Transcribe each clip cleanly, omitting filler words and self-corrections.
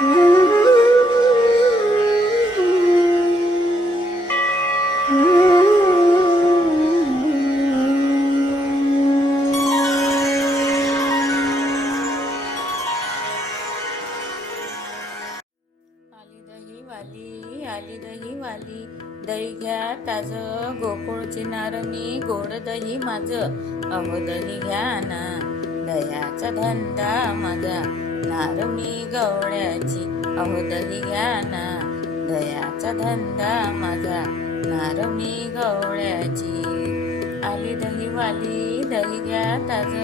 आली दही वाली, दही घ्या ताज, गोकुळची नारमी गोड दही माझ. अहो दही घ्या ना, दह्याचा धंदा माझा, नारमी गवळ्याची. अहो दही घ्या ना, दह्याचा धंदा माझा, नारमी गवळ्याची. आली दही वाली, दही घ्या ताज,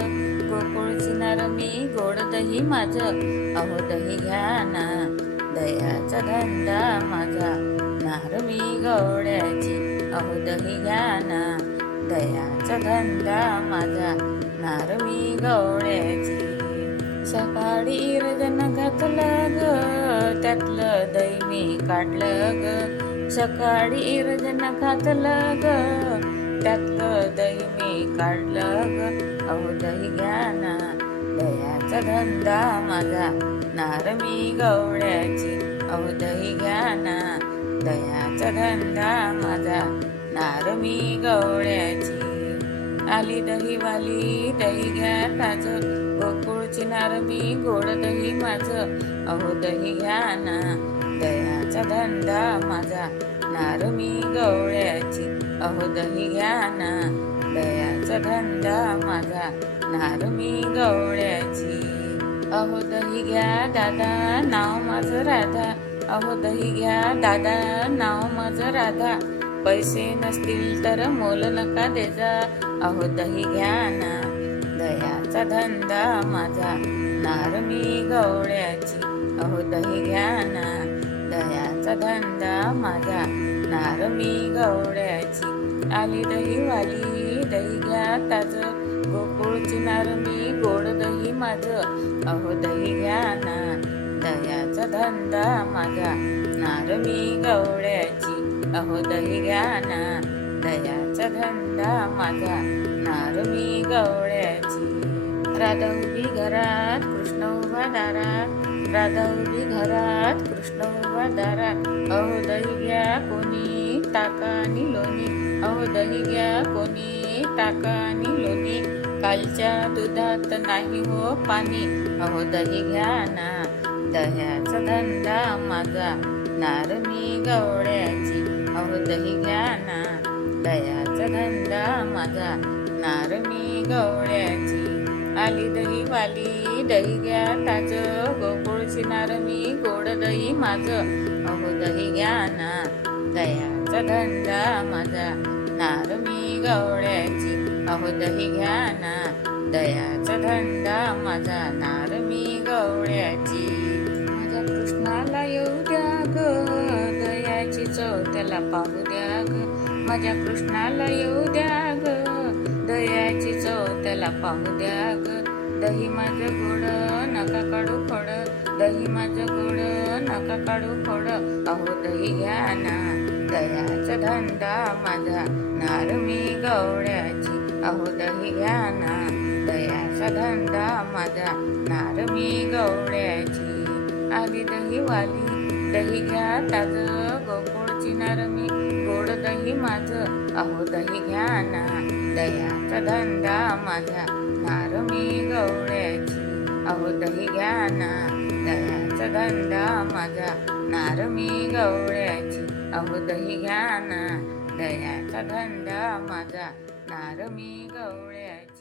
गोकुळची नारमी गोड दही माझ. अहो दही घ्या ना, दह्याचा धंदा माझा, नारमी गवळ्याची. अहो दही घ्या ना, दह्याचा धंदा माझा, नारमी गवळ्याची. सकाळी इरजण घातलं ग, त्यातलं दही मी काढलं ग. सकाळी इरजण घातलं ग, त्यातलं दही मी काढलं ग. अहो दही घ्या ना, दह्याचा धंदा माझा, नारमी गवळ्याची. अहो दही घ्या ना, दह्याचा धंदा माझा, नारमी गवळ्याची. आली दही वाली, दही घ्या ताज, गोकुळची नारमी गोड दही माझ. अहो दही घ्या ना, दह्याचा धंदा माझा, नारमी गवळ्याची. अहो दही घ्या ना, दह्याचा धंदा माझा, नारमी गवळ्याची. अहो दही घ्या दादा, नाव माझं राधा. अहो दही घ्या दादा, नाव माझं राधा. पैसे नसतील तर मोल नका देजा. अहो दही घ्या ना, दह्याचा धंदा माझा, नारमी गवळ्याची. अहो दही घ्या ना, दह्याचा धंदा माझा, नारमी गवळ्याची. आली दही वाली, दही घ्या ताज, गोकुळची नारमी गोड दही माझ. अहो दही घ्या ना, दह्याचा धंदा माझा, नारमी गवळ्याची. अहो दही घ्या ना, दह्याचा धंदा माझा, नारमी गवळ्याची. राधा उभी घरात, कृष्ण उभा दारात. राधा उभी घरात, कृष्ण उभा दारात. अहो दही घ्या कोणी, टाका आणि लोणी. अहो दही घ्या कोणी, टाका आणि लोणी. कालच्या दुधात नाही हो पाणी. अहो दही घ्या ना, दह्याचा धंदा माझा, नारमी गवळ्याची. अहो दही घ्या ना, दह्याचा धंदा माझा, नारमी गवळ्याची. आली दही वाली, दही घ्या ताज, गोकुळची नारमी गोड दही माझ. अहो दही घ्या ना, दह्याचा धंदा माझा, नारमी गवळ्याची. अहो दही घ्या ना, दह्याचा धंदा माझा, नारमी गवळ्याची. माझ्या कृष्णाला येऊ द्या ग, दह्याची चव त्याला पाहू द्या ग. माझ्या कृष्णाला येऊ द्या ग, दह्याची चव त्याला पाहू द्या ग. दही माझं गोड नका काढू फोड, दही माझं गोड नका काढू फोड. अहो दही घ्या ना, दह्याचा धंदा माझा, नारमी गवळ्याची. अहो दही घ्या ना, दह्याचा धंदा माझा, नारमी गवळ्याची. आली दही वाली, दही घ्या ताज, गोकुळची नारमी गोड दही माझ. अहो दही घ्या ना, दह्याचा धंदा माझा, नारमी गवळ्याची. अहो दही घ्या ना, दह्याचा धंदा माझा, नारमी गवळ्याची. अहो दही घ्या ना, दह्याचा धंदा माझा, नारमी गवळ्याची.